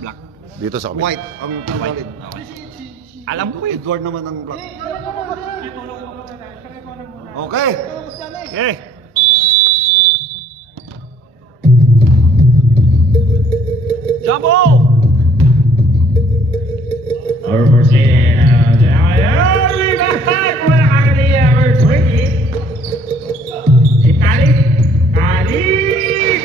Black. Dito sa kabila. White ang pinakalit. Alam ko eh. Edward naman ang black. Okay. Okay. Jumbo! Our first game, early back, wala kagad number 20. Si Khalid. Khalid!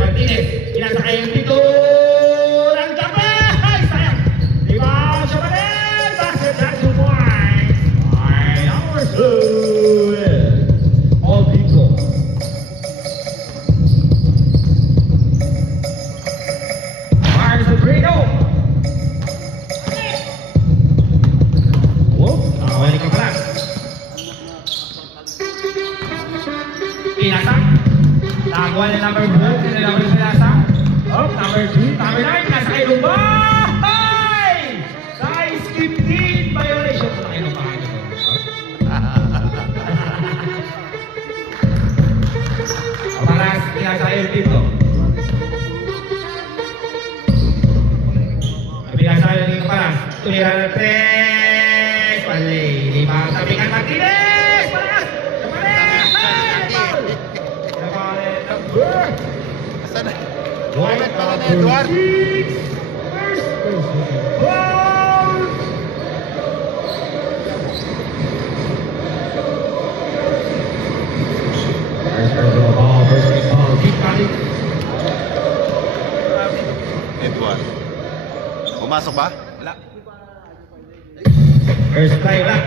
Martinez, pinasakay yung pito ng Japay! Sayang! Rebound siya pa rin! Basket at 2 points! By number 2, Olpico. Mars Abrino! Whoop! Nakawalik ka pala. Pinasak. Nagawa ni number 2, sinilawin sa pinasa. Oh, number 2, number 9, nasa kayo bahay! Size 15 violation. Sa kayo bahay. Paras, pinasa kayo dito. Pinasa kayo dito paras. Tumira ng 3. Pali, libang tabikan Martinez! Paras! Sana. Moment pala na Edward. Edward. Pumasok ba? Wala. First time lang.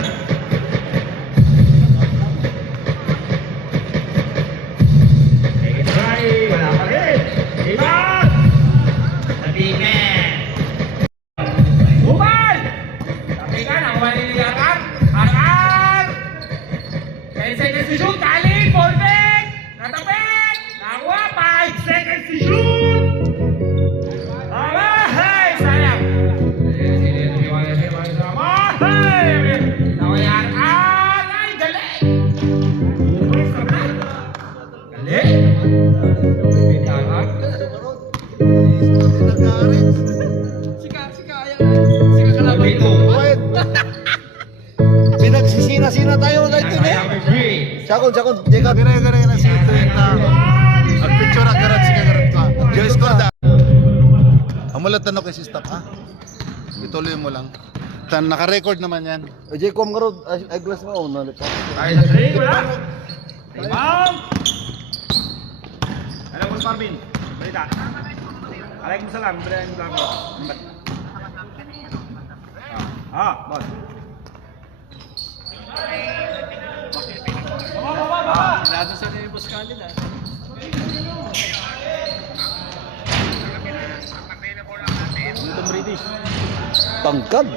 Take it try. Wala pa rin. Rebound! Tabigan. Bumal! Tabigan. Ang wali ni Aran. Aran! 10 seconds to shoot. Kalin. Ballback. Natapit. Nakuha. 5 seconds to shoot. Abay! Sayang. Nakuha. Ay, galing! Galing! White. Pinagsisina-sina tayo na ito eh. Sakon, Jacob. Gana na si Edward na. Picture ang garage ka garage ka. Yung score da. Amulat tanong kay si staff ha. Ituloy mo lang. Naka-record naman yan. Jacob nga ay glass mo. Ay, sa three, wala. Rebound! Alam mo, Marvin. Balita. Alaykum salam. Balita mo lang. Boss. Nasa sa ni Boss Khalid ah. Dito British. Tangkad.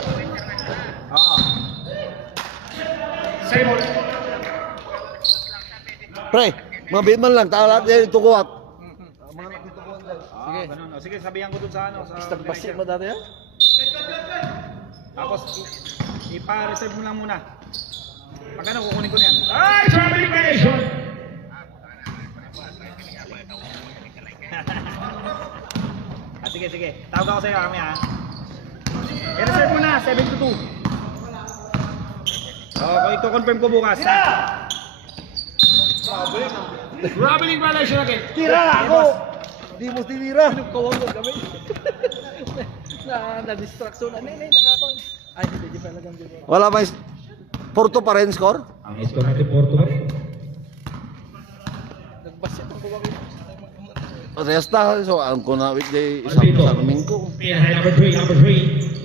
Sable. Pre, mabit man lang. Talat yan ito kuwat. Sige. Ganun. O, sige, sabihan ko dun sa ano. Sa Basi mo dati yan? Tapos, ipa-reserve mo lang muna. Pag ano, kukunin ko na yan. Ay, traveling violation. Sige. Tawag ako sa'yo kami ha. I-reserve mo na, 7-2. Kung ito-confirm ko bukas. Traveling violation again. Tira ako! Di mo tinira. Kawang mo kami. Na-distraction na. Nay, nakakon. Ay, hindi pala lang dito. Wala ba? Porto pa rin score? Ang score natin Portugal. Nagbasit ang kawang mo. Resta, so alam ko na with the isang mingko. Pinasay number 3.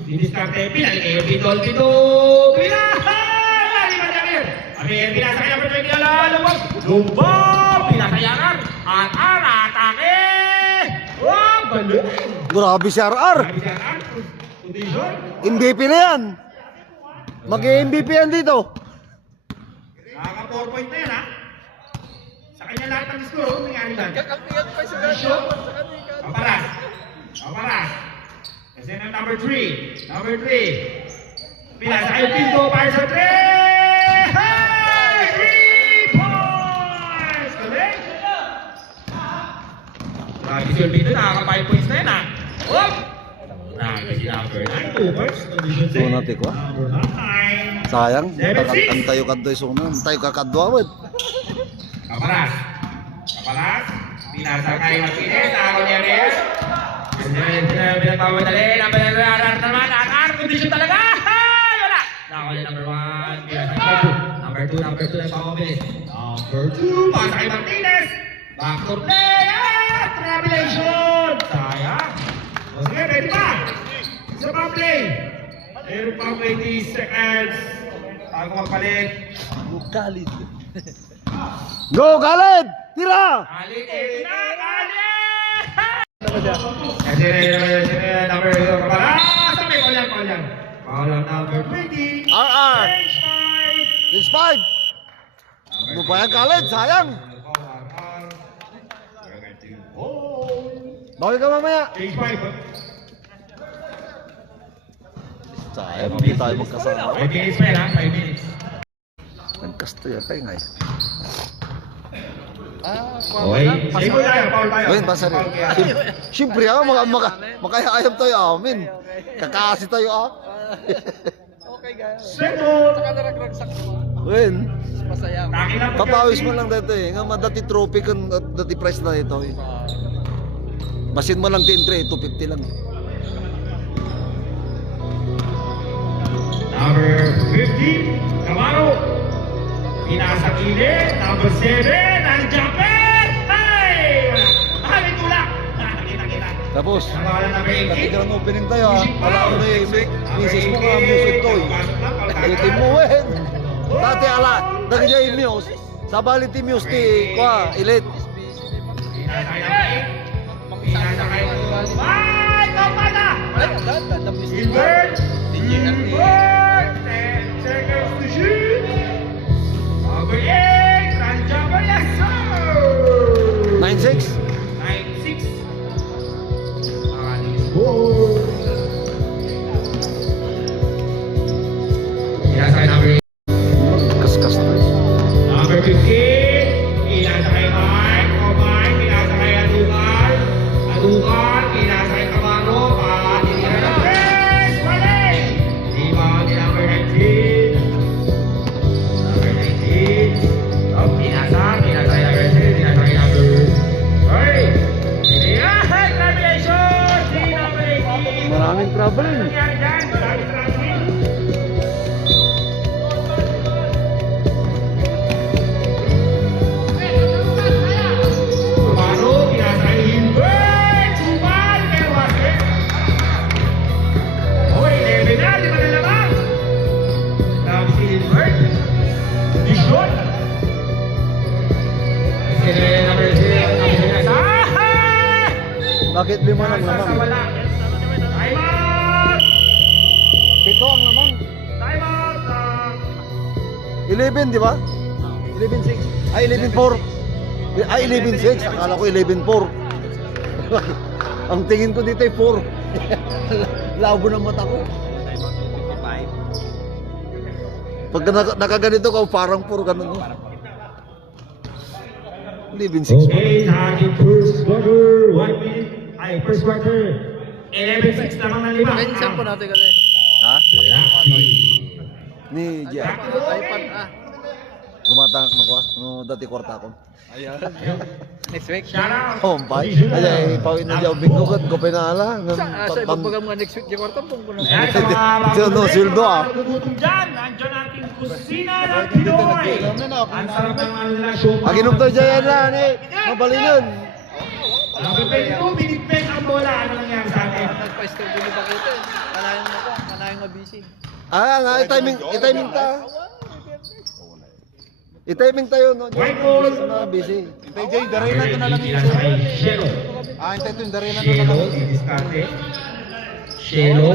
Didiskarte, pinali kayo Pito. Pinasay! Pinasay number 3. Pinalawag. Lumba! Pinasayangan. At atake! Wag! Balik! Grabe si RR. Condition. MVP na yan. Mag-MVP yan dito. Nakaka 4 point na yan ha. Sa kanya lahat ng score, nangyari lang. Kakampiyan pa sa gano'n. Paparas. Kasi ng number 3. Number 3. Pinasa kay Pinto para sa 3. Hey! 3 points! Galing! Grabe si Pinto, nakaka 5 points na yan ah. Whoop! Grabe si number 9. 2 points. So natin ko. Number 9. Sayang. 7-6. Antayo kadto suna. Antayo kakadwa wed. Kapalas. Kapalas. Pinasa kay Martinez. Ako niya rin. Pinagpapadali. Naman naman. Ang kondisyon talaga. Ay! Wala. Ako niya number 1. Pinasa kay number 2. Number 2 ng pangabilis. Number 2. Pasa kay Martinez. Back to play. Ah! Travelation. Sayang. O sige, ready pa. Isa pa play. Meron pa 20 seconds. Bago magpalit. Khalid. Go Khaled! Tira! Alit, eto na, alit! Ano ba siya? Kasi number kapala. Sabi ko lang, ko lang. Paulang number 20. RR! Stage 5. It's 5! Ano ba yan Khaled? Sayang! Bawi ka mamaya! Stage 5. Sayang, hindi tayo magkasama. 5 minutes pa yan ha, 5 minutes. Nagkasto yan kayo nga eh. Okay, save mo tayo, foul tayo. Ayun, basa rin. Foul kaya. Siyempre makayayam tayo amin. Kakasi tayo Okay guys. Second. Saka naragsak mo. Ayun, Masaya. Nakina po papawis mo lang dito eh. Nga dati trophy kan dati price na ito eh. Basin mo lang din 250 lang. Number 15, Camaro. Pinasa gilid. Number 7, ang Japan. Ay! Wala. Ay, tulak. Nakita. Tapos, Nakawalan number 18. dati grand opening tayo ah. Wala ko na eh. Misis mo nga music to eh. Itim mo eh. Dati ala, dati dyan yung Muse. Sa bali ti Muse ti, kwa, elite. Pinasa kayo. Ay, kapata! Ay, agad. Tapos Invert! DJRT. Invert! 10 seconds to shoot! Number 8, Sanjaba, yes sir! 9-6. 9-6. Aking score. Pinasa kayo number 8. Kaskas na. Number 15, pinasa kay Mike. O Mike, pinasa kay Adukan. Adukan, pinasa kay Camaro. Tinira ng press. Wali! Rebound ni number 19. Number 19. Oh, pinasa kay number 10. Pinasa kay number... Hey! Hey! Congratulations! Si number 18. Maraming trouble. Ano nangyari dyan? Maraming trouble. Camaro, pinasa kay Hilbert! Sumal! Pero wase! Okay, 11 na, di ba na naman? Sabi si Hilbert. Vision! Sino yung number 0? Bakit 5 lang naman? Wala. Time out! 7 ang naman. Time out! 11, di ba? 11-6. Ay, 11-4. Ay, 11-6. Akala ko 11-4. Ang tingin ko dito ay 4. Labo ng mata ko. Pag nakaganito ka, parang 4 ganun. 11-6. Okay, sa ating first quarter, 1 minute. Ay, first quarter. 11-6 lamang ng 5. Pinsan po natin kasi. Ha? Ni Gia. iPad Gumatang na ko. No, dati kwarta ko. Ayan. Next week. Shout out. Oh, bye. Ay, pawin na diyaw bingo kat ko pinala. Sa ibang bagang mga next week yung kwarta pong puno. Ayan, sa mga So, no, sildo, ah. Nagugutom dyan, nandiyan ating kusina ng Pinoy. Ang sarap ng ano nila, show. Aginom to dyan na, ni. Mabalingan. Number 22, binigpeg ang bola. Ano nangyari sa atin? Nagpa-store din ba kita? Manayang mabisi. I-timing ta. I-timing tayo, no? White ball. Na busy. Jay, daray na ito na lang Pinasa kay Shelo. Hintay ito yung daray na ito na Shelo, lang. si Discarte. Shelo,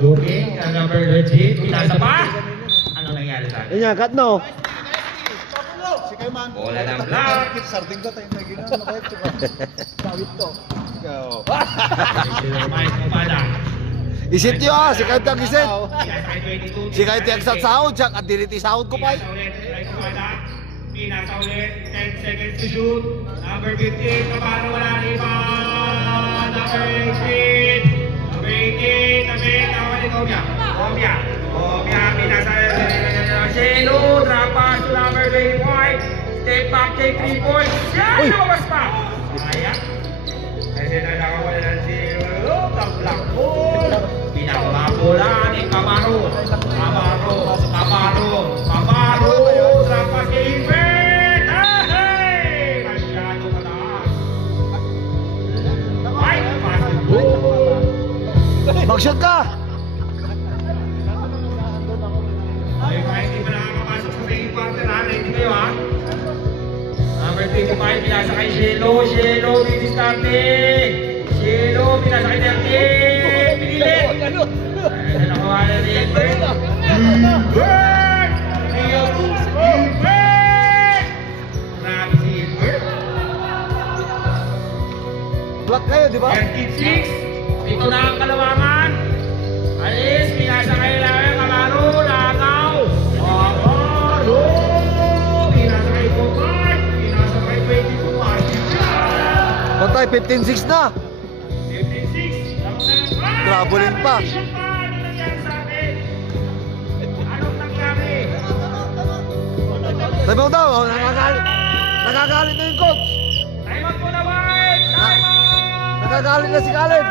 looking, ang number 13, pinasa pa. Ano nangyari sa atin? Yan, cut no. kay man. Bola ng black. Sarding ka tayo may ginawa na kahit ka. Tawid to. Mike Kumada. Isit nyo si kahit ang isit. Pinasakay 22. Si kahit ang sa sahod, siya at diniti sahod ko pa. Pinasa ulit, Mike Kumada. Pinasa ulit, 10 seconds to shoot. Number 15, Kabano wala na iba. Number 18. Number 18, Tabit, nawali Komya. Komya, pinasa Shelo, drop pass to number 25. Step back, take 3 points. Yan, lumabas pa. Sayang. Kasi na nakawala ng Shelo, black ball. Pinababa bola ni Camaro. Drop pass kay Invert. Ay! Masyado mataas. Ay, basketball. Mag-shot ka! Ay, kahit hindi pa nakakapasok sa second quarter, ha? Ready kayo, ha? Number 25, pinasa kay Shelo, didistarte. Shelo, pinasa kay 30. Pinilit. Ay, nakawala ni Edward. Edward! Edward! Grabe si Edward. Black kayo, di ba? 36. Ito na ang kalawangan. Alis, pinasa kay Camaro, langaw. Camaro! Pinasa kay Comart. Pinasa kay 22 Marcia. Patay, 15-6 na. 56. Traveling pa. Ano nangyari sa atin? Anong nangyari? Sabi mo daw, nagagalit na yung coach. Time out muna, White! Time out! Nagagalit na si Kalin.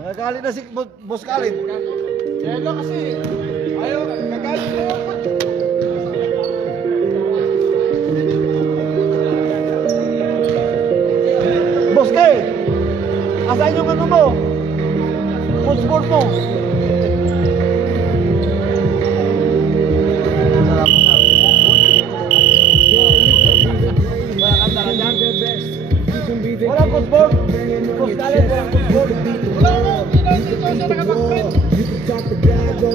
Nagagalit na si Boss Kalin. Yelo kasi. Ayaw, nagalit na ako. Boss Kay, asan yung ano mo? Football mo. Walang football. Boss Kalin, walang football. Wala mo, dito sa nakapag-print.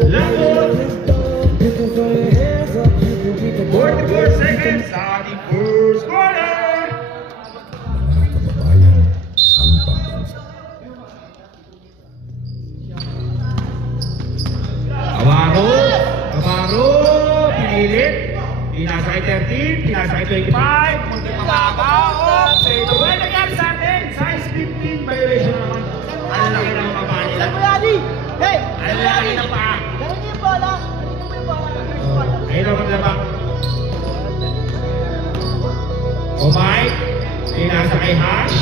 Lagot! 44 seconds sa ating first quarter! Camaro, pinilit. Pinasa kay 13, pinasa kay 25, munti mababa, say to well, nangyari sa atin, size 15 violation naman. Ano laki ng papa nila? Hey! Ano laki ng paa? Galing yung bola. Galing mo yung bola. Ayun ang magdaba. O Mike, pinasa kay Hash.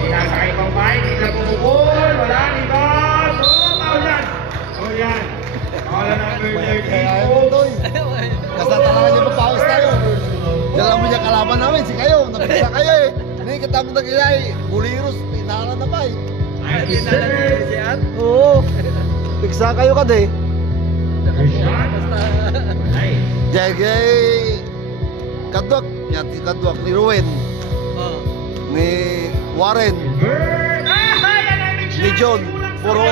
Pinasa kay Mike, hindi na bumubol, wala, libat. So, tawag yan. Tawag yan. Tawag na number 13. Kasi talaga niya mapawis tayo. Dala mo niya kalaban namin, si kayo. Napisa kayo eh. Hindi kita mo nagkilay. Buliros, tinala na ba eh. Ay, deserve. Oo. Piksa kayo ka de. Shot. Ay. Jagay. Kadwak. Nyati kadwak ni Ruwen. Ni Warren. Bird. Ay, alamig siya. Ni John. Puro.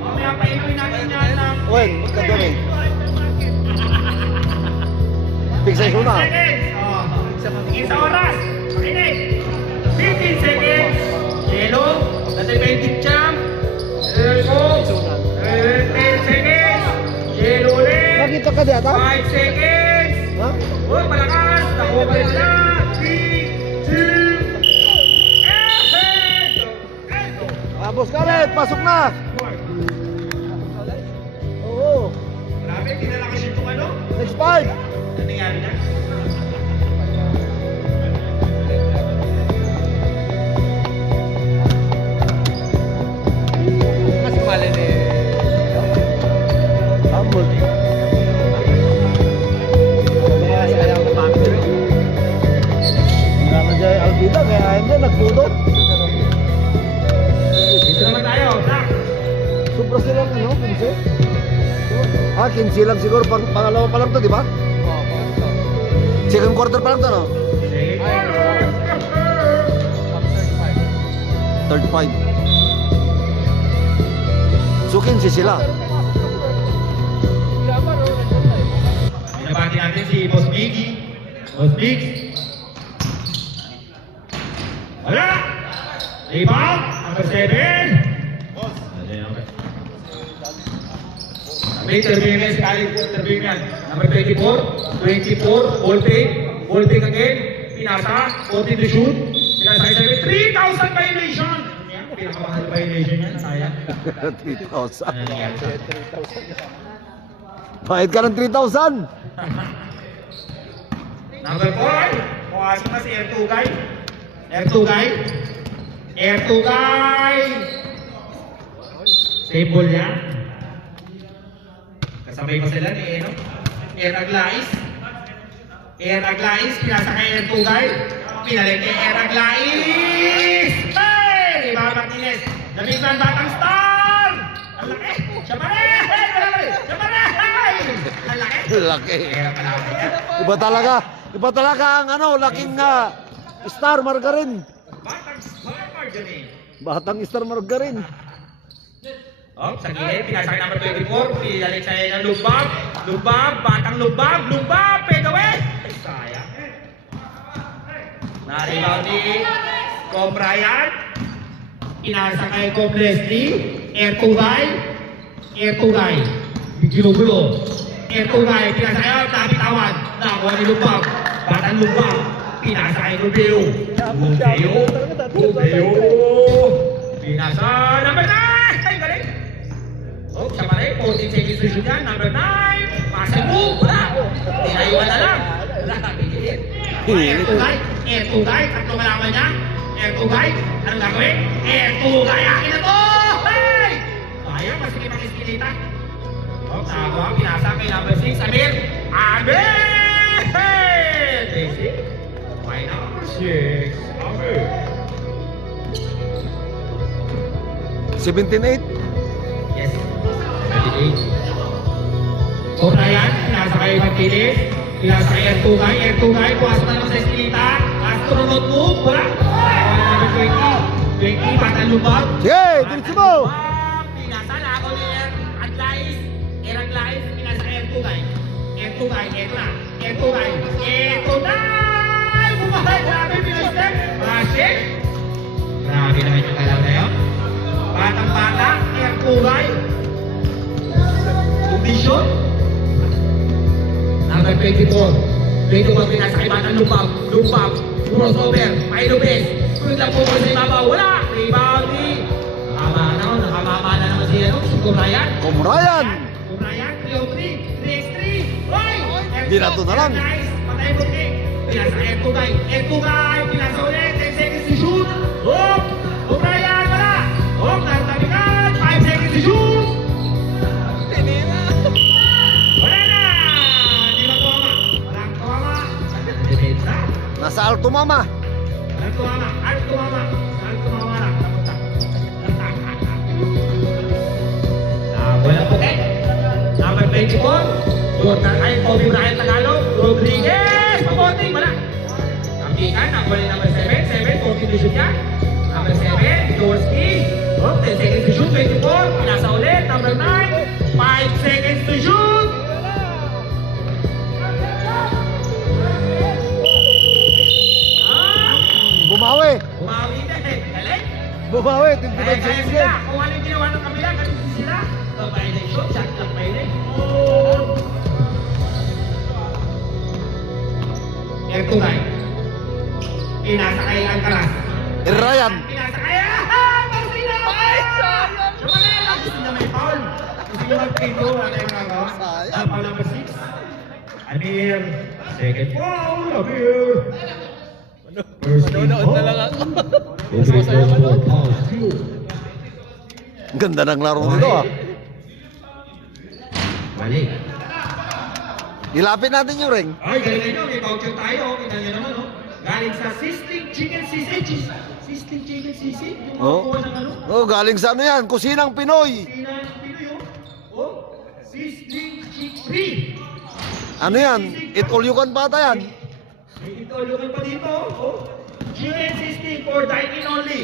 Mamaya painuin natin yan ng... Wen, kadwak eh. Piksa yung una. 5 seconds. Tingin sa oras. Makinig. 15 seconds. Yelo. Defensive champ. Yelo. 10 seconds. Yelo ulit. Nakita ka di ata? 5 seconds. Ha? Huwag malakas. Nakuha na. 3, 2, and Boss Kalet, pasok na. Oo. Grabe, kinalakas yung ano? Next 5. Ano nangyari na? Mas mali ni... Ambol. Ayaw ko mami rin. Naman dyan Alvida, kaya ayun din, nagpudo. Dito naman tayo, Zach. Sobra silang ano, 15? 15 lang siguro, pangalawa pa lang to, di ba? Second quarter pa lang to, no? Third 5. So 15 sila. natin si Boss Biggie. Boss Big. Wala! Rebound, number 7. Boss. May intervene si Khalid, intervene yan. Number 24, ball fake again. Pinasa, 14 to shoot. Pinasa sa 3,000 violation. Yan, pinakamahal violation yan, sayang. 3,000. Ayan yan. Bayad ka ng 3,000. Number 4, pumasok na si R2 guy. R2 guy. Same ball yan. Kasabay pa sila ni ano? Air Aglais, pinasa kay R2 guy. Pinalit kay Air Aglais. Hey! Iba Martinez. The big man batang star! Ang laki! Siya pa rin! Ang laki! Laki. Kaya pala. Iba talaga ang laking Star Margarine. Batang star margarine. Batang Star Margarine. Oh, sa gilid, pinasa kay number 24, pinalit siya ng lubab, batang lubab, fade away! Ay, sayang. Na-rebound ni Com Ryan, pinasa kay Com Leslie, R2 guy, ginugulo. R2 guy, pinasa kay nabitawan, nakuha ni lubab, batang lubab, pinasa kay Rubio, pinasa number 9! Ay, galing! Oh, siya pa rin, 14 seconds to shoot yan, number 9! Passing move, wala! Tinayuan na lang! Wala, pilit. R2 guy, tatlo malaman niya. R2 guy, anong gagawin? R2 guy, akin na to! Hey! Sayang, masigit ang iskilita. Oh, tawa, pinasa kay number 6, Amir! Basic. Why number 6? Amir. 17-8. Yes. 38. So, Ryan, pinasa kay Martinez. Pinasa kay R2 guy, puwasok na naman sa eskinita. Astronaut move, wala. Number 20, batang lubag. Sige, diretso mo. Pinasa na ako ni Aglais, pinasa kay R2 guy. Eto na! Bumahay! Grabe, pinastep! Basik! Grabe naman yung kalaw na yun. Batang-bata, R2 guy. Condition. Number 24. 24 pinasa kay batang lubab. Crossover. Pailubes. Sunod lang po sa ibabaw. Wala. Rebounding. Nakamama na naman si Com Ryan. Com Ryan. 3-on-3. 3x3. Hoy! Di na to na lang. Patay mo kay. Pinasa kay R2 guy. Pinasa ulit. 10 seconds to shoot. Com Ryan. Wala. Nartabikan. 5 seconds to shoot. Wala na! Hindi magtuwama. Walang tuwama. Depensa. Nasa Alto Mama. Walang tuwama. Walang tuwama lang. Wala po kay. Number 24. Kobe Bryant Tagalog. Rodriguez. Papoting. Wala. Kampikan. Number 7. 14 to shoot yan. Number 7. Jaworski. 10 seconds to shoot. 24. Pinasa ulit. Number 9. 5 seconds to shoot. Bumawi. Bumawi din. Galing. Bumawi. Kaya 25 kaya seconds sila. lang. Kung ano yung ginawa ng kabila, kasi sila. Babae na yung shot. Shot lang pa yun eh. R2 guy. Pinasa kay Alcaraz. Ryan. Pinasa kay... Marcelo! Sayang! Gusto niya may foul. Gusto niya mag-pito. Wala yung nagawa. Foul number 6. Amir. Second foul. Amir. First team foul. Ganda ng laro nito Balik. Ilapit natin yung ring. Ay, galing nyo. May voucher tayo. Kita nyo naman, no? Galing sa Sisting Chicken Sisig. Sisting Chicken Sisig. Yung Oh. mga ng ano? Oh, galing sa ano yan? Kusinang Pinoy. Sina ng Pinoy, oh. Sisting Chicken. Ano yan? Eat all you can bata yan. May itulukan pa dito, oh. Chicken Sisting for dine-in only.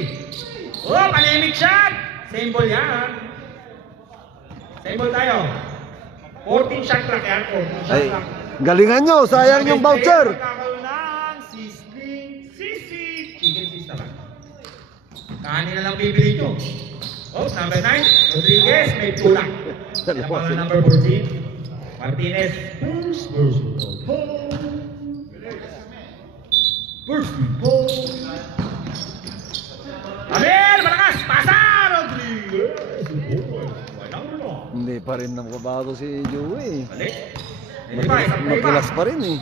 Oh, panemic shot. Same ball yan. Same ball tayo. 14 shot clock yan. 14 shot Ay, clock. Galingan nyo, sayang yung voucher. Magkakaroon ng sizzling sisig. Chicken sista lang. Kanin na lang bibili nyo. Oh, number 9, Rodriguez, may tulak. Yan ang mga number 14, Martinez. First ball. Abel, malakas! Pasa! Rodriguez! Walang mo. Hindi pa rin nakabago si Joey. Balik. Hindi pa, isang play pa. Makilas pa rin eh.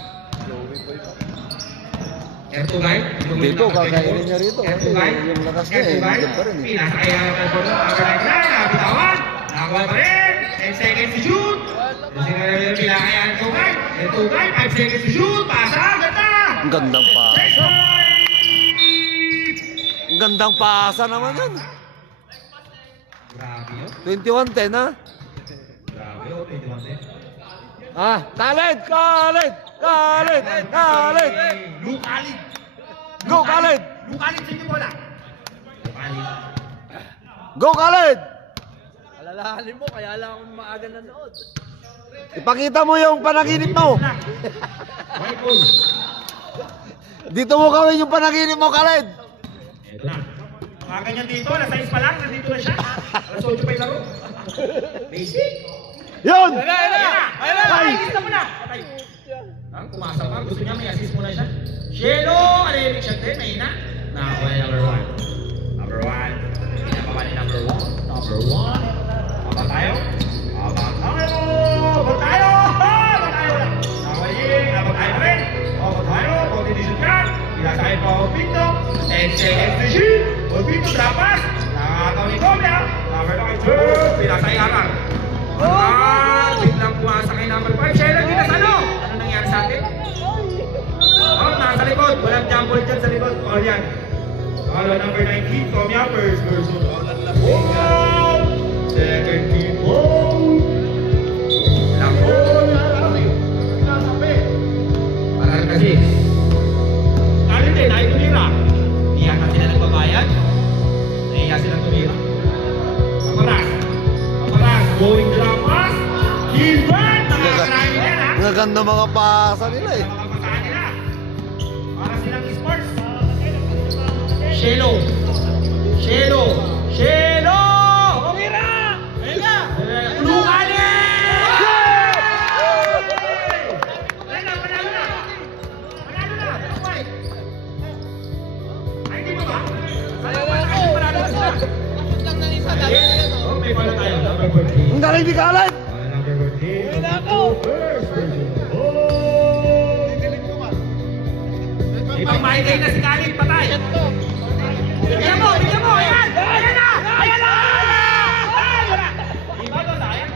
Ertugay. Dito, kakainin niya rito. Ertugay. Yung lakas niya eh, Ertugay. nandiyan pa rin eh. Pinasakaya naman po ng overnight na. Nakabitawan. Nakakuha pa rin. 10 seconds to shoot. Pinakaya Ertugay. Ertugay. 5 seconds to shoot. Pasa. Ganda. Ang gandang pasa. Ang gandang pasa naman yan. Grabe yun. 21-10 ha? Grabe yun. 21. Ah, Khaled! Khaled! Khaled! Khaled! Lukalit. Go Khaled! Lukalit sa inyo bola. Lukalit. Go Khaled! Alalahanin mo, kaya lang akong maaga nanood. Ipakita mo yung panaginip mo. White ball. Dito mo gawin yung panaginip mo, Khaled. Ito na. Mga ganyan dito, alas 6 pa lang, nandito na siya. Alas 8 pa yung laro. Basic. Yun! Ay, isa mo na. Patay. Ang kumasa pa, gusto niya may assist muna siya. Shelo, aleric siya din, may ina. Nakakuha yung number 1. Number 1. Pinapaba ni number 1. Number 1. Aba tayo. Aba tayo. Aba tayo. Aba tayo na. Nakakuha yung aba tayo rin. Aba tayo. Continuation card. Pinasahin pa ako Pinto. 10 seconds to shoot. O Pinto, dapat. Nakakataw ni Kobya. Number 2. Pinasahin akang. Biglang pumasok kay number 5. Siya lang ginas ano? Ano nangyari sa atin? Oh, nasa likod. Walang jump ball dyan sa likod. Oh, yan. Follow number 19. Tommy Uppers versus oh! Second team. Oh! Lang ball. Parang kasi. Kali din, ay tumira. Iyak na sila nagbabayad. Naiyak sila tumira. Kaparas. Kaparas. Going to the pass. Gilbert! Nakakarahin yan, ha? Ang ganda mga pasa nila eh. Mga pasahan nila. Para silang sports. Shelo. Shelo. Shelo! Umira! Ayun na! Lukalit! Ayun na, panalo na! Panalo na! Okay. Ay, di ba ba? Panalo na sila. Oh, may pala tayo. Number 14. Ang galing ni Khaled! Number 14. First version. Ibang maigay na si Khalid, patay. Bigyan mo, ayan! Ayan na! Ayan na! Ayan na! Iba to, sayang.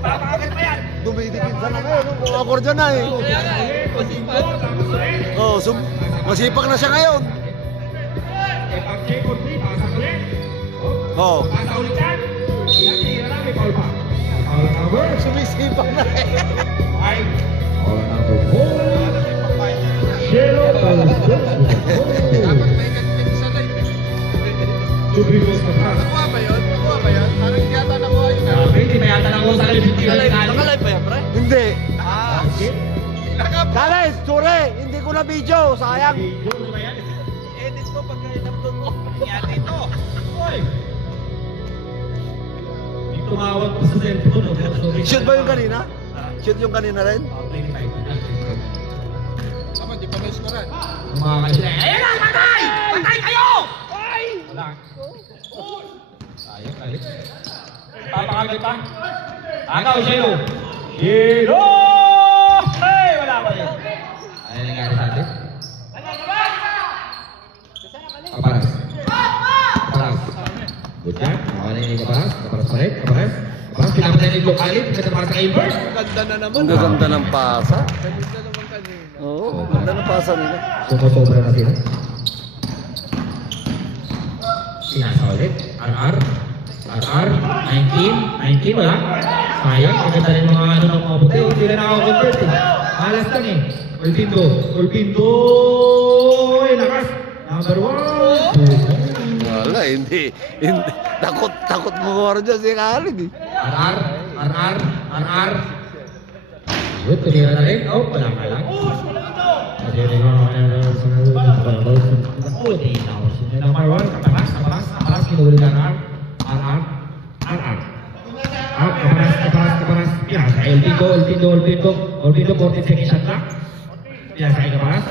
Papakagat pa yan. Dumidipinsa na ngayon, kung akordyan na eh. Oh, masipag na siya ngayon. Pag check-on 3, pasak ulit. Oh, Pasa ulit yan. Iyan, tira lang, may foul pa. Foul number. sumisipag na eh. 5. Foul number 4. Shelo. Subigos na pa. Nakuha ba yun? Parang hindi yata nakuha yun. Hindi na yata nakuha sa live. Nakalive ba yan, pre? Hindi. Ah, Khaled, sorry, hindi ko na video, sayang. edit mo pagka in-upload mo. Nangyari ito. Oy! May tumawag po sa cellphone. Shoot ba yung kanina? Shoot yung kanina rin? Tama, di pa na-scorean. Mga kanila. Ayan na! Patay! Patay kayo! Ay! Wala. Sayang kalit. Papakagal pa. Agaw, Shelo! Shelo! Ay! Wala pa rin. Ano nangyari sa atin? Kaparas. Kaparas. Good job. Ako na yung kaparas. Kaparas pa rin. Kaparas. Kaparas. Pinapatay ni Lukalit. Kasi para sa kay Bird. Ganda na naman. Ang gaganda ng pasa. Ganda naman kanina. Oo, ang ganda ng pasa nila. Sumusobra na sila. Sinasa ulit. RR. RR. 19. Wala. Sayang. Maganda rin mga ano ng mga puti. Hindi na nakaka-convert eh. Alas lang eh. Olpindo. Ay, lakas. Number 1. Wala, hindi. Takot mo mo dyan si Khaled eh. RR. Good, tinira na rin. Oh, wala ka lang. Number 1, kaparas, kinuli ng R. Kaparas. Pinasa, Olpido, 40 seconds shot clock. Pinasa kay kaparas.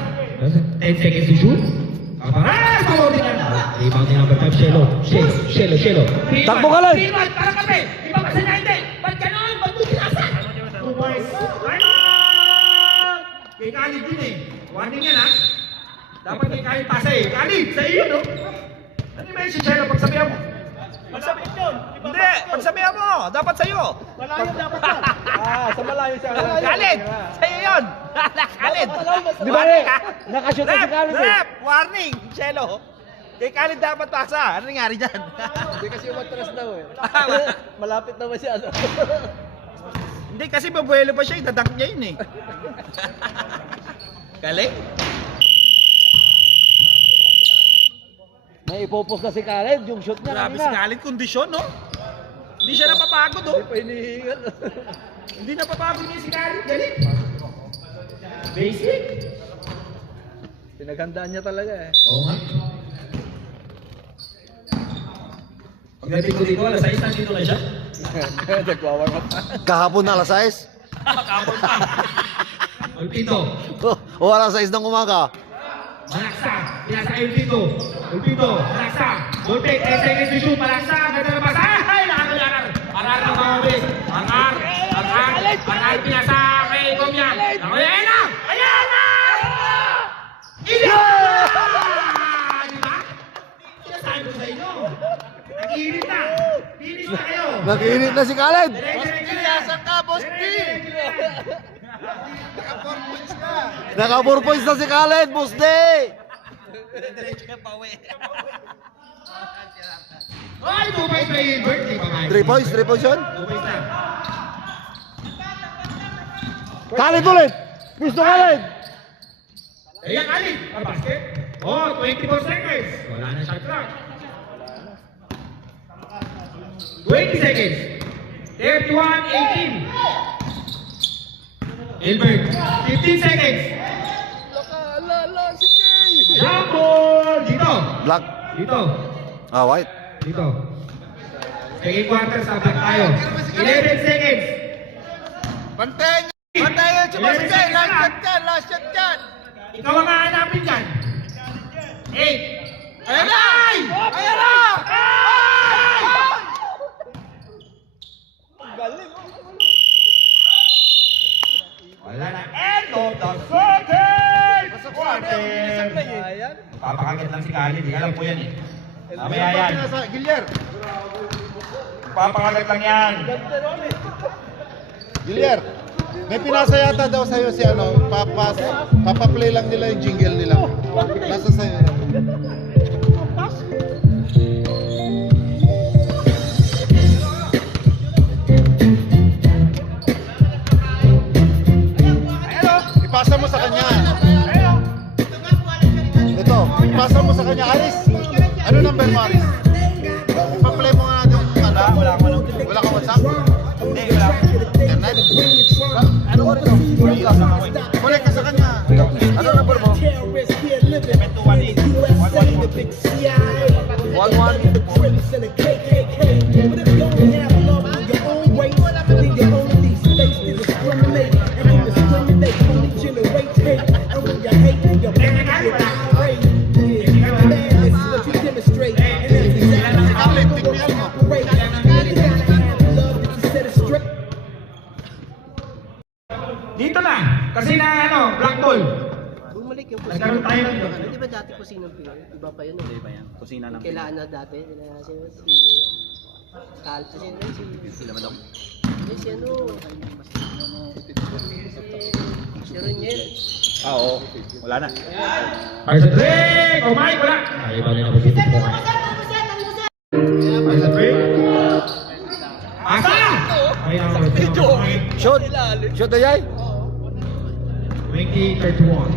10 seconds to shoot. Kaparas, pawawin na. Rebound ni number 5, Shelo. Takbo ka lang! Pinwad, parang kape. Iba pa sa 90. Ba't ganon? Ba't mo pinasa? 2 points. Time out! Kay Khalid yun eh. Warning yan ha. Dapat kay Khalid pasa eh. Khalid, sa iyo no? Ano yung si Chelo pagsabihan mo? Pagsabihan yun. Hindi, pagsabihan mo. Dapat sa'yo. Malayo dapat yan. Sa malayo siya. Khalid, sa'yo yun. Khalid. Di ba eh? Nakashoot na si Khalid eh. Rep, warning, Chelo. Kay Khalid dapat pasa. Ano nangyari dyan? Hindi kasi umatras daw eh. Malapit na masyado. Hindi kasi babuelo pa siya, idadank niya yun eh. Galing? May ipopos na si Khalid, yung shoot niya Grabe si kanina. Khalid, kondisyon no? Hindi siya napapagod oh. Hindi pa hinihingal. Hindi napapagod niya si Khalid, galing. Basic. Pinaghandaan niya talaga eh. Oo nga. Pagdating ko dito, alas 6 na dito na siya. Nagwawarm up. Kahapon na alas 6. Kapon pa. Olpido. O alas 6 ng umaga. Malaksa. Pinasa kay Olpido. Malaksa. Volpek. 10 seconds to shoot. Malaksa. Ganda na pasa. Ay! Nakakalarar. Arar na mawabis. Arar. Pinasa kay Komyan. Ayan na! Ayan na! Di ba? Sinasabi ko sa inyo. Nag-iinit na. Finish na kayo. Nag-iinit na si Khalid. Asan ka, Boss D? Naka 4 points na si Khalid, boss day. Ay, 2 points na yung birthday pa kayo. 3 points yun. 2 points na. Khalid ulit. Pisto Khalid. Ayan, Ali. Basket. Oh, 24 seconds. Wala na shot clock. 20 seconds. 31-18. Gilbert. 15 seconds. Si Kay! Jump ball. Dito. Black. Dito. White. Dito. Second quarter, sa black tayo. 11 seconds. Bantayan si Boss Jay. Last shot yan. Ikaw ang hahanapin dyan. 8. Ayan na! Ayan na! Wala na. End of the second quarter. Ayan. Papakagat lang si Khalid. Alam ko yan eh. Mamaya yan. Gilyer. Papakagat lang yan. Gilyer. May pinasa yata daw sa'yo si ano, papaplay lang nila yung jingle nila. Nasa sa'yo yan. Ipasa mo sa kanya. Ito, ipasa mo sa kanya. Aris, ano number mo, Aris? Ipa-play mo nga natin yung ano. Wala kang WhatsApp? Hindi, wala. Internet? Ano ko rin? Kulit ka sa kanya. Ano number mo? 11. Dito na. Kasi na ano, black ball. Bumalik yung Nagkaroon tayo dito. Di ba dati kusina pa yun? Iba pa yun. Iba yan. Kusina ng Kailangan na dati. Kailangan si Calcio. sila madam. Si ano? Si Roniel. Oo. Wala na. Ay sa break! Oh my, wala! Ay, bali na pagkita ko kayo. Ay sa break! Asa! Ay, Shoot. Shoot na yay. 20-31.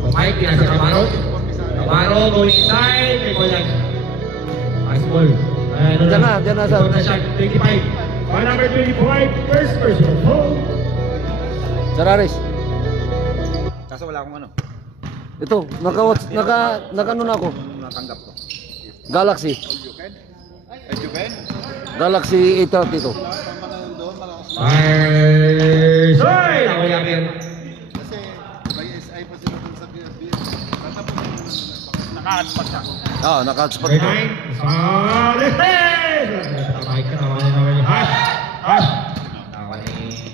Oh my, pinasa Camaro. Camaro going inside. Kay Koyan. Pass ball. Ay, ano Diyan na sa... Ito na siya, 25. by number 25, first personal foul. Sararis. Kaso wala akong ano. Ito, naka ano na ako. Natanggap ko. Galaxy. Galaxy A32. Ay, soy! Ako yakin. Kasi may SI pa sila dun sa BFB. Naka-hotspot ka. Naka-hotspot Number ko. 9, Salihes! Tamay ka naman. Hash! Hash! Tawa ni...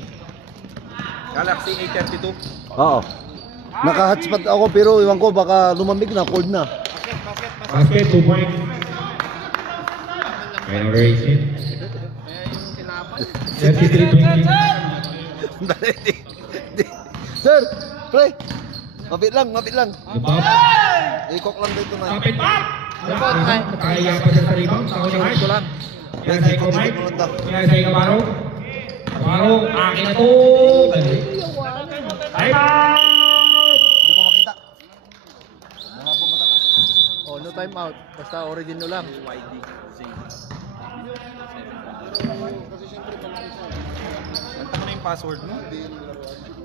Galaxy A32. Oo. Naka-hotspot ako pero iwan ko baka lumamig na, cold na. Basket, 2 points. May number 18. 33-20. Sir, pre. Mabit lang. Lubab. Ikok lang dito na. Kapit pa! Kaya pa siya sa rebound. Ako ni Hash. Yan sa ikaw, Mike. Yan sa ikaw, Baro. Baro, akin na to. Time out! Hindi ko makita. Wala po matapos. Oh, no time out. Basta original lang. Kanta mo na yung password mo.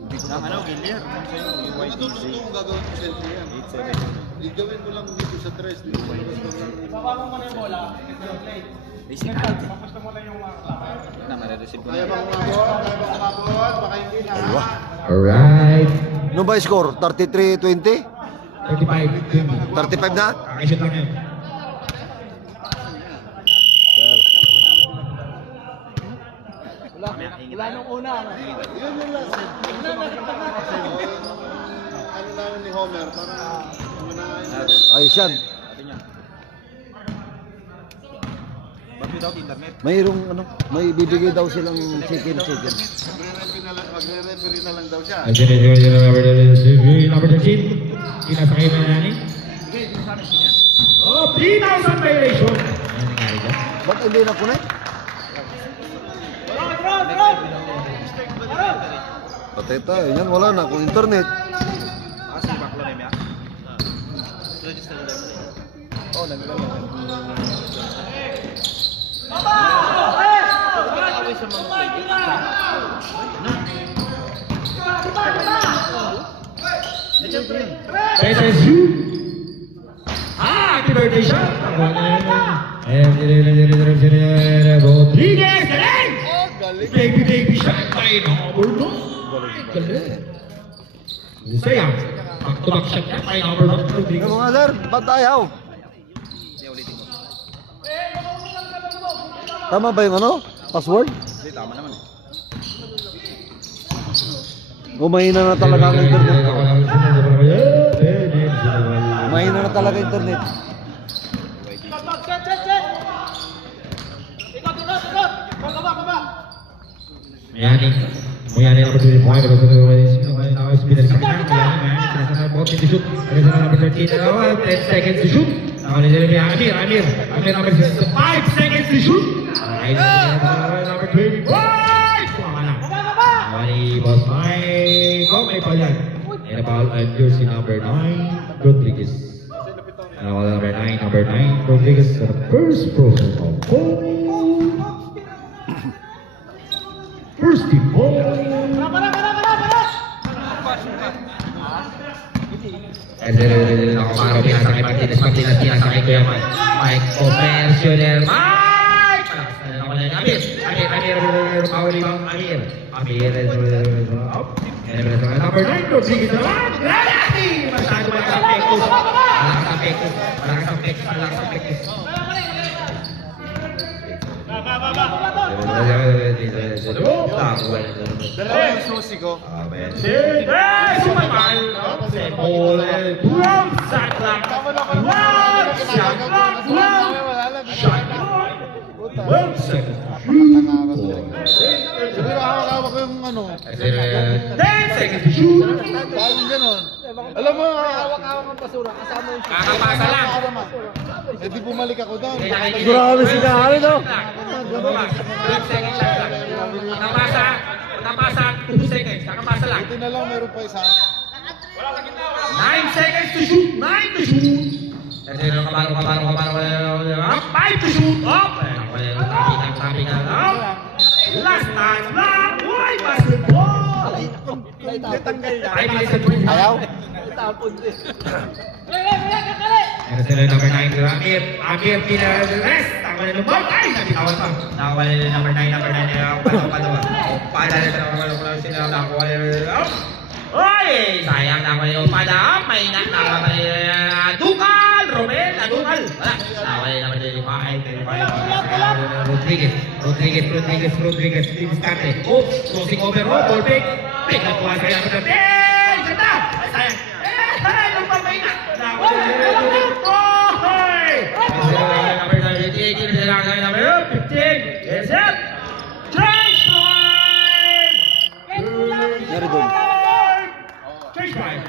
Ng ano, Gillier. Yung YTZ. Ito gagawin ko selfie yan. 87. Igawin ko lang dito sa tres. Dito sa Basicality. Na, marireceive ko na. Kaya bang kumabot? Baka hindi na. Alright. Ano ba yung score? 33-20? 35-20. 35 na? Kakishoot lang yun. Wala nung una. Yun yung last. Ano namin ni Homer para manahin. Ayos yan. Atin yan. But without internet. Mayroong ano, may bibigay daw silang chicken. Magre-referee na lang daw siya. Number 13. Kinasakay na nani. Oh, 3,000 violation. Ano nangyari dyan? Ba't hindi na connect? Patay tayo. Yan, wala na. Kung internet. Kasi baklo na niya. SSU. Happy birthday shot. Rodriguez, galing! Baby shot by number 9. Galing. Saya. Back-to-back shot yan by number 9. Yung Rodriguez. mga sir, ba't ayaw? Hindi, ulitin ko. Tama ba yung ano? Password? Hindi, tama naman eh. Mahina na talaga ang internet ko. Mahina na talaga internet. Muyani number 25. Now it's been a second. Muyani ball to shoot. Number 13. 10 seconds to shoot. Now Amir number 5 seconds to shoot. Number 25. Muyani boss Mike. Oh, may pala. And about jersey number 9, Rodriguez. Number 9, Rodriguez. The first protocol. First team ball. And then ako araw pinasakay Martinez, pinasakay ko yung Mike Operational Mike! Palakasan ako na Amir, Pauli bang Amir. And number 9, Rodriguez naman. Granati! Masyado malakas ang pekos. Malakas ang pekos. Dalawa yung susi ko. Siguro hawak-hawak ko yung ano. 10 seconds to shoot. Parang ganon. Alam mo, Hawak-hawak ang basura. Kasama yung Kakapasa lang. eh di bumalik ako doon. Grabe si Kahari no? 12 seconds lang. Nakapasa 2 seconds. Nakapasa lang. Buti na lang meron pa isa. 9 seconds to shoot. 9 to shoot. Kasi kabaro. 5 to shoot. Up. Tabi na. Last time lang. Uy, basketball. 5 minutes and 20. Ayaw? Pero sila number 9 si Amir. Amir Pinares. Tama na lumot. Ay, nabitawan pa. Nakakuha nila number 9. Number 9 nila. Pada na sila nakakuha nila. Oy! Sayang nakuha nila pada. May nakakuha nila Dukal. Romel. Dukal. Wala. Nakakuha nila naman nila 5. Rodriguez. Diskarte. Oops. Crossing over. Ball pick. Pick up kuha kaya ko na. Ganda! Ay, sayang. Ay, lumabay na. Nakakuha nila number 15. Yes, sir. Change time! Nari doon. Change time!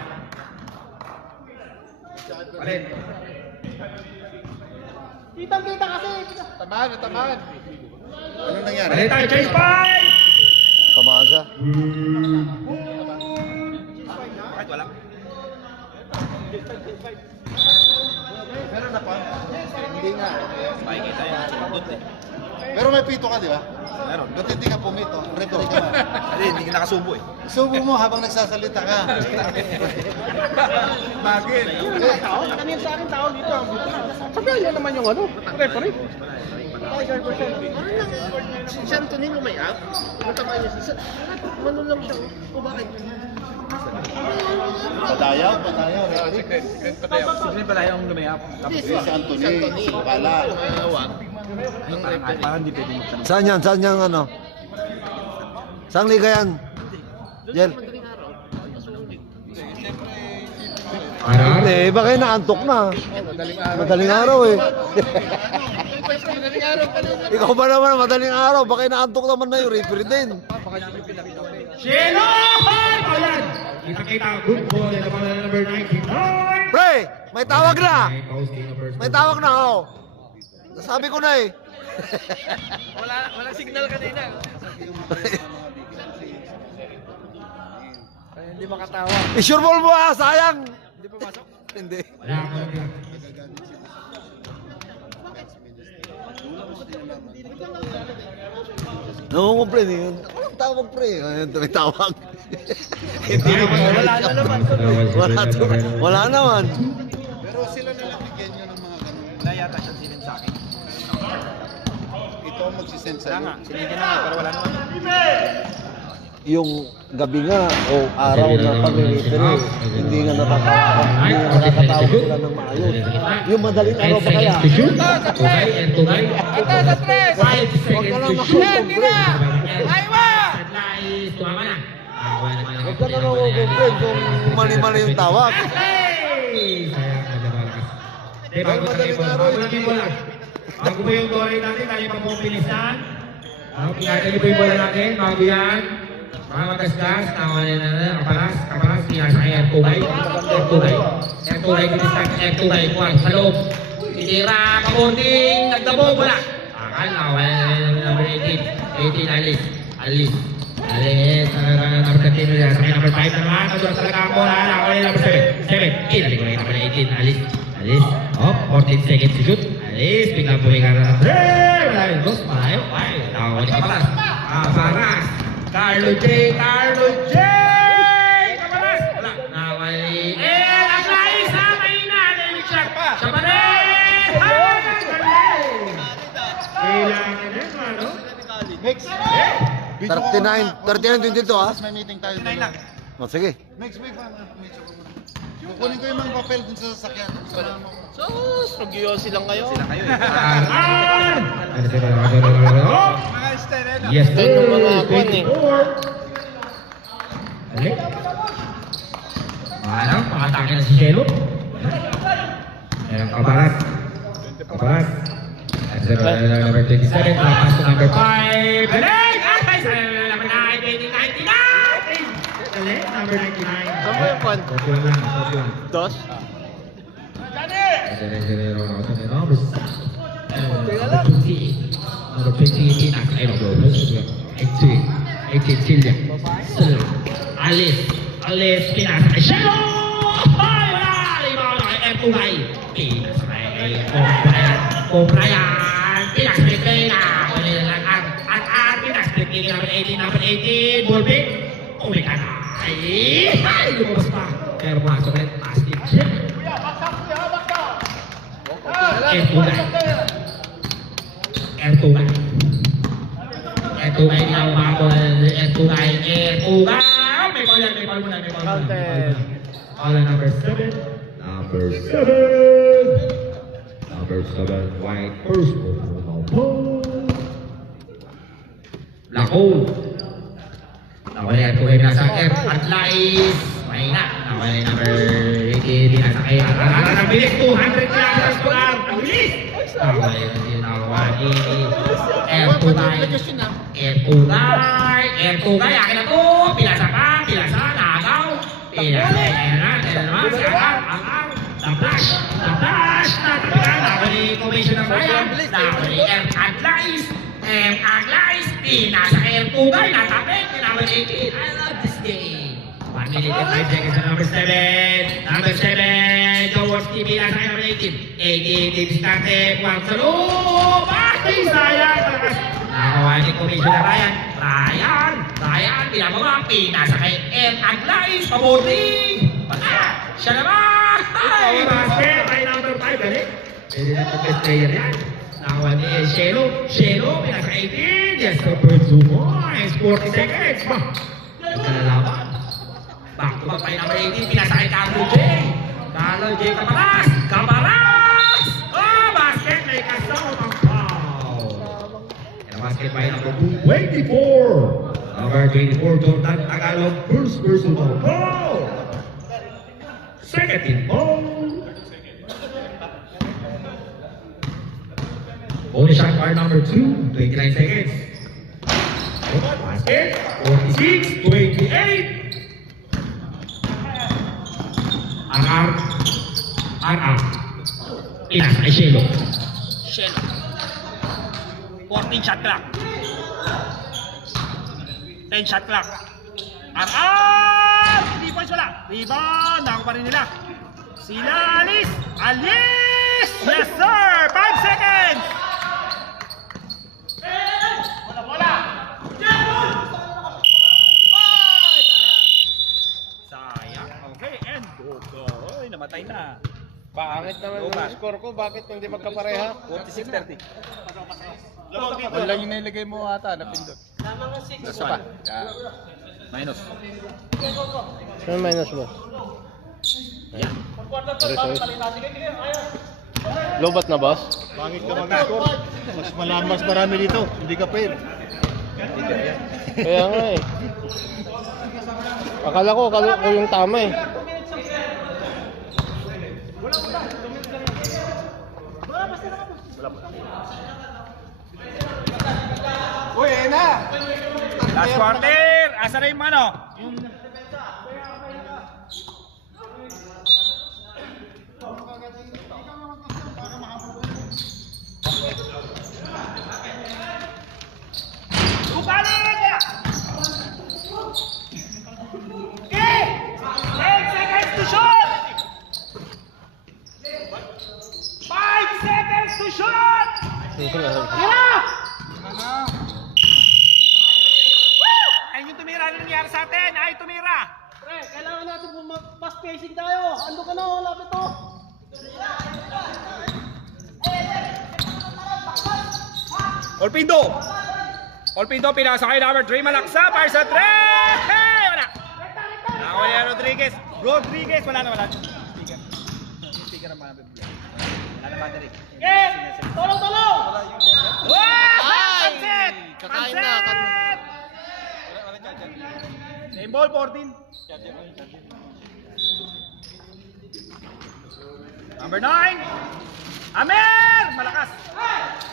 Alin? Ano nangyari? Alin tayo, change time! Tamaan siya. Bakit wala? Meron na pa. Hindi nga. Makikita yan. Pero may pito ka, di ba? Meron. Ba't hindi ka pumito? Referee ka ba? Hindi ka nakasubo eh. Subo mo habang nagsasalita ka. Bagay. Kanina sa akin tao dito. Sabihan niya naman yung ano, referee. Si Anthony lumayap. Matama niya si Mano lang siya. O bakit? Padayaw. Sige pala yung lumayap. Hindi, Si Anthony. Si Bala. Parang hindi pwede magtanong. Saan yan? Saan yan ano? Saan liga yan? Jel? Madaling araw. Arar? Hindi, baka naantok na. Madaling araw eh. Madaling araw pa naman. Ikaw ba naman madaling araw? Baka naantok naman na yung referee din. Shelo! Ayan! Kita-kita, good ball. Ito pala number 99. Pre, may tawag na. May tawag na ako. Sabi ko na eh. Walang signal kanina. Kaya hindi makatawa. I-sure ball mo ah, sayang. Hindi pa pasok? Hindi. Wala ako na. No, pre. Walang tawag pre. Ayun, may tawag. Hindi naman. Wala na naman. Wala naman. Pero sila na lang bigyan nyo ng mga ganun. Wala yata siyang sinin sa akin. Ito ang magsisend Wala sa'yo. nga. Sinigin na nga pero wala naman. Yung gabi nga o araw na pag-referee, hindi nga nakakatawag sila ng maayos. Yung madaling araw pa kaya. Tugay and tugay. Ata sa tres! 5 Huwag ka seconds lang to shoot. makukomplain. Aywa! Nais, tumama na. Huwag ka na makukomplain kung mali-mali yung tawag. Hey! Sayang, nagabalakas. Hindi, bago na kayo bola. Bago na kayo bola. Bago ba yung goal natin, tayo pa pong pinisan. Pinatay niyo po yung bola natin, bago yan. Mga magasgas, nawalan na, kapalas, pinasa kay Ertugay. Ertugay, kuwan, sa loob. Titira, kabording, nagdabog, wala. Akal, nawalan na number 18. 18, Alis, number 13 nila, sa number 5 naman, nagdura sa lagang bola, nawalan number 7. 7, kinalik ko yung number 18, Alis. 14 seconds to shoot. Alis, biglang bumiga na. Wala yung dos, malayo. Ay, nawalan ka palas. Paras. Carlo J! Kapalas! Wala. Nawali. Ang nais na mahina. David Sharp. Siya pa rin! Kailangan din, ano? Mex! 39-22 ah. May meeting tayo dalawa. O sige. Mex, may medyo ko muna. Kukunin ko yung mga papel dun sa sasakyan. Sama mo. Sus, nagyosi lang kayo. Sila kayo eh. Yes, Ito yung mga kwan eh. 24. Balik. Pakatake na si Shelo. Ayan, kabarat. Number 27, pass to number 5. Balik! Ay, sa number 9, 99! Balik, number 99. Saan ba yung kwan? Copy lang. Dos? Number 20, nasa aeroplano. 18, Silvia. Alis, pinasa kay Shelo! Ay, wala! Limaw na kay Ertugay. Pinasa kay O'Brien. Pinasa kay Pena. Pinasa kay tingin number 18, number 18, Bulbik. Oh my God. Ay, lumabas pa. Pero pasok ulit, basket. Ertugay. Ertugay. Ertugay lang ako. Ertugay. May ball yan, may ball muna, may ball muna. All number 7. Number 7. Number 7, white first. Lako. Nawala Ertugay nasa at Lais. Mahina. Nawala number 18. Dinasakay. Ang bilis, 200 kilometers per hour. Ang bilis. Nawala yun. Ertugay. Ertugay. Akin na to. Pilasa, nagaw. Taplash. Nawala commission ng bayan. Nawala Aglais. Aglais. Nasa Ertugay. Natapit. Nawala 18. I love this game. 1 minute and 5 seconds sa number 7. Number 7. George TV nasa number 18. 18. Diskarte. Puwag sa loob. Ay, sayang. Nakawa ni Commissioner Ryan. Ryan. Pinababa. Pinasa kay M. Aglais. Pabuti. Bata. Siya naman. Ay, basket. Ay, number 5. Galing. Pwede na ito best player yan. Nakawa ni Shelo. Pinasa 18. Yes, the bird Zumo. 40 seconds. Ito na laban. Back to back by number 18, pinasakay Carlo J. Caparas! Oh, basket, may kasama ng foul. And a basket by number 24. Number 24, Jordan Tagalog, first personal foul. Second team foul. Only shot by number 2, 29 seconds. Basket, 46, 28. RR. Pinasa kay Shelo. 14 shot clock. 10 shot clock. RR! 3 points wala. Rebound. Nako pa rin nila. Sila Alice. Yes sir! 5 seconds! Wala. Sayang. Okay, and go. Oy, namatay na. Pangit naman yung score ko, bakit hindi magkapareha? 46-30. Wala lang yung nailagay mo ata, napindot. That's one. Minus. Ano minus mo? Yan. Lobat na, boss? Pangit ka mag-score. Mas marami dito. Hindi ka pair. Kaya nga eh. Akala ko yung tama eh. Uy, ayun na! Last quarter. Asa na yung ano? Yung... Upalit! Okay! 10 seconds to shoot! 5 seconds to shoot! Tira! Ayun yung tumira na nangyari sa atin. Ay, tumira! Pre, kailangan natin mas pacing tayo. Ando ka na, lapit to. Olpindo, pinasa kay number 3, malaksa, para sa 3! Hey! Wala! Nakawala yan, Rodriguez, wala na. Speaker. Speaker ang mga bibigyan. Wala na battery. Tolong! Wow! Pansit! Kakain na. Same ball, 14. Number 9. Amer! Malakas.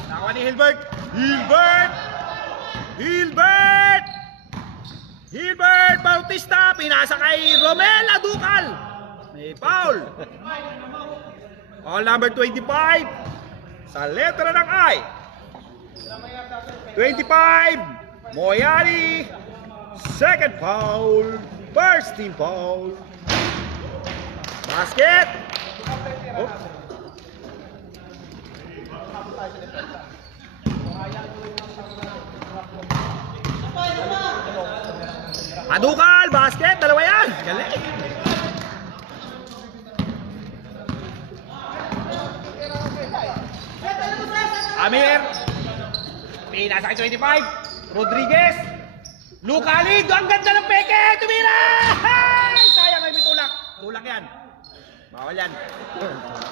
Nakawa ni Hilbert Bautista. Pinasa kay Romel Aducal. May foul. Foul number 25. Sa letra ng I. 25. Moyani. Second foul. First team foul. Basket. Oh. Adukal, basket, dalawa yan. Galing. Amir. Pinasa kay 25. Rodriguez. Luka Lido, ang ganda ng peke. Tumira! Ay, sayang ay may tulak. Tulak yan. Bawal yan.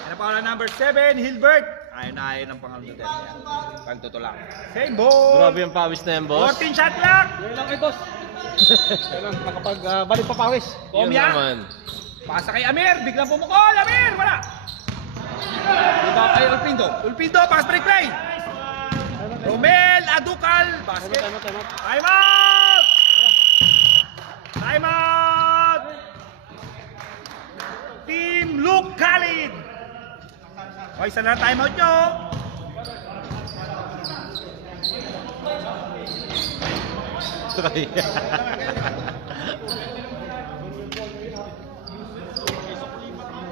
Ano pa wala number 7, Hilbert. Ayun na ayun ang pangalan natin. Pagtutulak. Same ball. Grabe yung pawis na yan, boss. 14 shot clock. Yun lang kay boss. Kailan balik pa pawis. Yun Komya. naman. Pasa kay Amir. Biglang pumukol. Amir, wala. Diba kay Ulpindo. Ulpindo, pass break play. Romel Adukal. Basket. Time out. Time out. Team Luke Khalid. O, isa na time out nyo.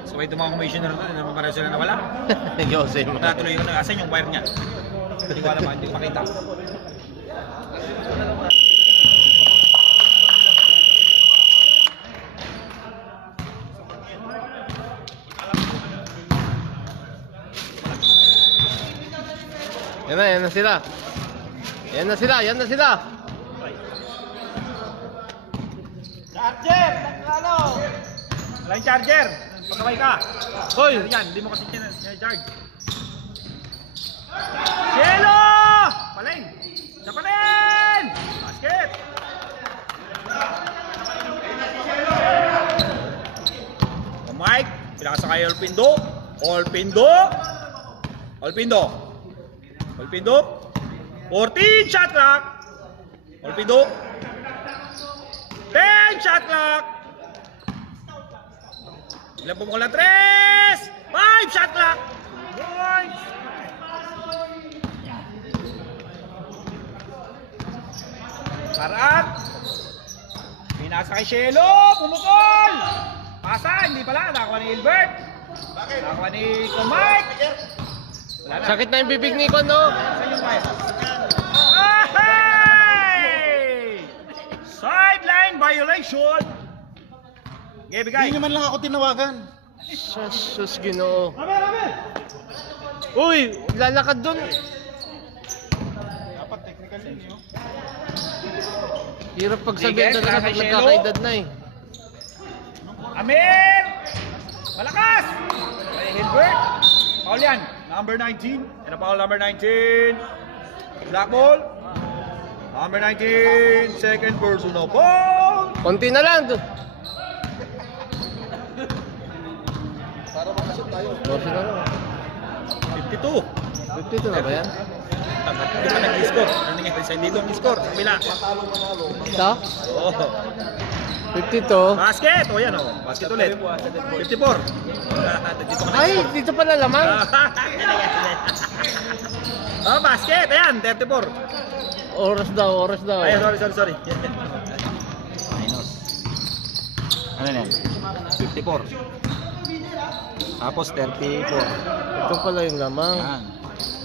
So, ito mga commissioner na naman para sila nawala. Yose mo. Natuloy ko na, asan yung wire niya? Hindi ko alam, hindi ko makita. Yan na sila. Yan na sila, yan na sila. Charger! Ano? Wala yung charger. Pagkaway ka. Hoy! Yan, hindi mo kasi charge. Cielo! Paling! Siya pa rin! Basket! O Mike, pinakasa kay Olpindo. Olpindo! Olpindo! Olpindo! 14 shot clock! Olpindo! 10 shot clock! Ilan pumukul na 3! 5 shot clock! Points! Parat! Pinasa kay Cielo! Pumukol! Pasa! Hindi pala! Nakakuha ni Hilbert! Nakakuha ni Mike! Wala na. Sakit na yung bibig ni Kon, no? Saan yung kaya? Hey! Sideline violation! Okay, bigay. Hindi naman lang ako tinawagan. Sus, Ginoo. Uy, lalakad dun. Dapat technical din yun. Hirap pagsabihin Sige, talaga pag Shelo. nagkakaedad na eh. Amir! Malakas! Kay Hilbert. Paul yan. Number 19. Ano Paul number 19? Black ball. Number 19. Second personal ball. Konti na lang. Konti na lang. 52. 52 na ba yan? Hindi pa nag-score. Ano nangyari sa dito ang score? Sa kabila. Ito? Oh. 52. Basket. O yan o. Basket ulit. 54. Dito ka Ay, dito pala lamang. Oh, basket. Ayan, 34. Oras daw. Ay, sorry. Minus. Ano yan? 54. Tapos 34. Ito pala yung lamang. Yan.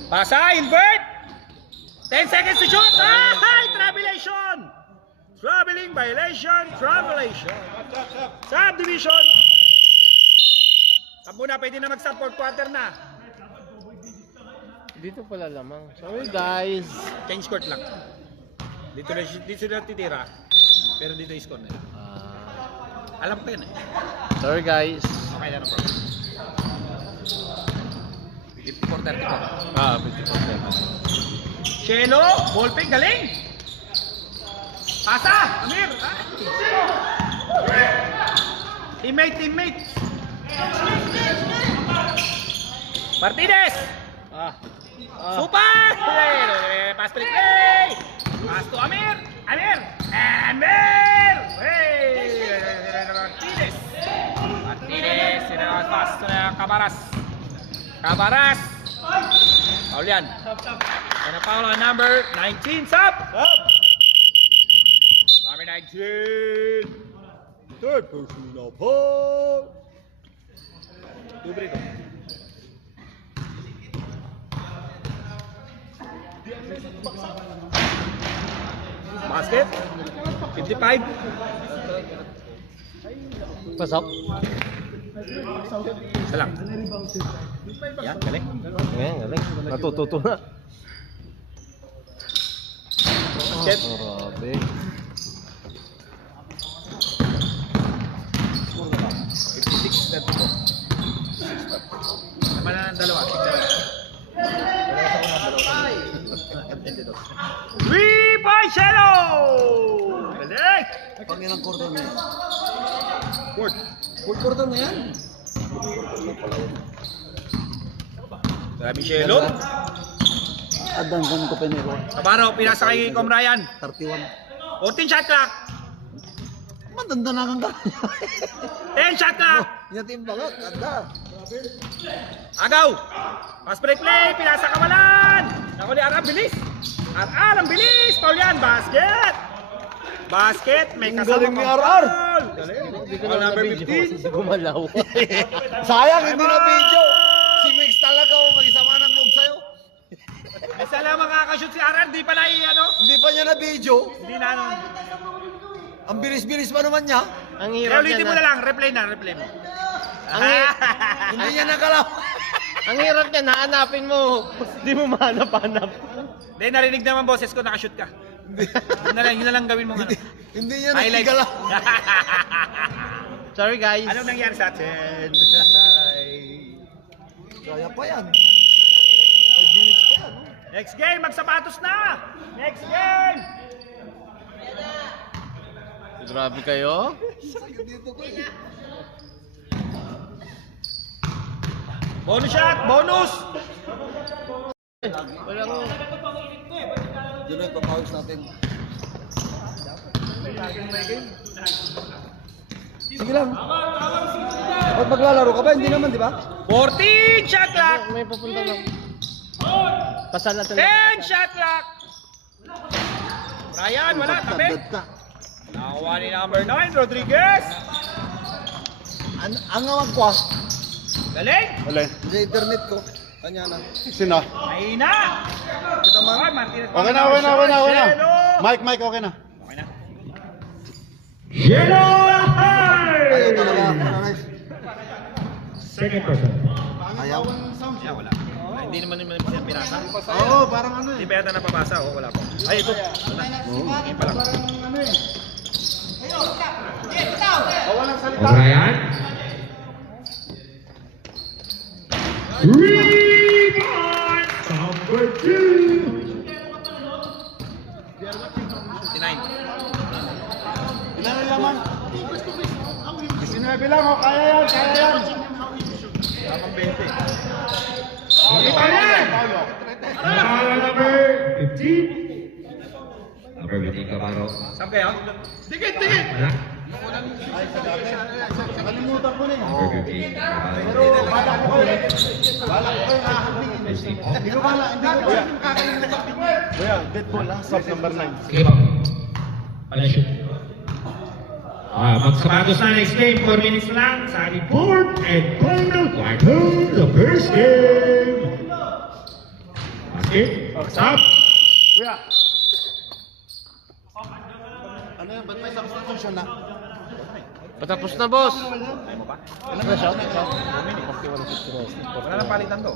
Pasa, Hilbert! 10 seconds to shoot! Ay! Travelation! Traveling violation, travelation. Subdivision. Sab muna, pwede na mag-sub, fourth quarter na. Dito pala lamang. Sorry guys. Change court lang. Dito na titira. Pero dito yung score na yun. Alam ko yun eh. Sorry guys. Okay na, no problem. 54-34. 54. Cielo, ballpick, galing! Pasa! Amir! Teammate! Martinez! Super! Pass break play! Pass to Amir! Amir! Hey! Martinez! Pass to Cabaras! Paul yan. Kaya Paul ang number 19, sub! Number 19! Third personal Paul! Tubre ito. Basket. 55. Pasok. Isa lang. Yan, galing. Ayan, galing. Natututo na. Basket. Grabe. 56 na dito. Naman na ng dalawa. Three-point Shelo! Galing! Pag ilang quarter na yan? Fourth. Full quarter na yan? Grabe Shelo. Adan ko piniro. Kabaro, pinasa kay Com Ryan. 31. 14 shot clock. Matanda na kang kanya. 10 shot clock. Yatim bagat, ganda. Agaw. Pass break play, pinasa kawalan. Naku ni Aram, bilis. Aram, ang bilis. Paul yan, basket. Basket, may Ang kasama galing ni pang RR. foul. Galing. Hindi ko Foul na number na-video 15. kasi gumalaw. Sayang, hindi na video. Si Mix talaga, mag-isama ng loob sa'yo. Eh, sala makakashoot si RR, di pa na ano? Hindi pa niya na video. Hindi na ano. Ang bilis-bilis pa naman niya. Ang Kaya hirap ulitin niya mo na lang, replay mo. Hindi niya nagalaw. Ang hirap niya, nahanapin mo. Hindi mo mahanap-hanap. Hindi, narinig naman boses ko, nakashoot ka. Yun na lang gawin mo ano. Hindi niya Highlights. nagigalaw. Sorry guys. Anong nangyari sa atin? Kaya pa yan. 5 minutes pa yan. Next game, magsapatos na! Next game! Grabe kayo. Sakit dito ko eh. Bonus shot! Bonus! Walang... Doon na ipapawis natin. Sige lang. Pag maglalaro ka ba? Hindi naman, di ba? 14 shot clock! May papunta lang. Pasal natin. 10 shot clock! Ryan, wala, tabi. Nakakuha ni number 9, Rodriguez. Ang awag ko ah. Galing! Alin? Sa internet ko. Kanya na. Sino? Mahina! Kita man. Okay, Martinez. Okay na, okay na, okay na, okay na. Shelo! Mike, okay na. Okay na. Yellow Ayaw high! talaga. Nice. Second person. Ayaw. Yeah, wala. Ay, hindi naman siya pinasa. Oo, parang ano Hindi pa yata napapasa. Oh, wala pa. Ay, ito. Wala. Ngayon pa lang. O'Brien. Rebound number 2. 59. Ilan na laman? 19 lang, oh, kaya yan, kaya yan. Tapang 20. Iba yan! Number 15. Number 15 Camaro. Saan kayo? Dikit! Wala. Kalimutan ko na eh. Number 15 Pero Camaro. bala ko kayo nakakabing. Hindi ko kakalimutan. Kuya, dead ball ah, sub number 9. Give up. Pala-shoot. Magsapatos na next game. 4 minutes lang sa ating fourth and final quarter. The first game. Basket. Stop. Kuya. Ano yan? Ba't may substitution na? Patapos na boss. Ayaw mo pa? Ano na siya? Wala nang palitan to.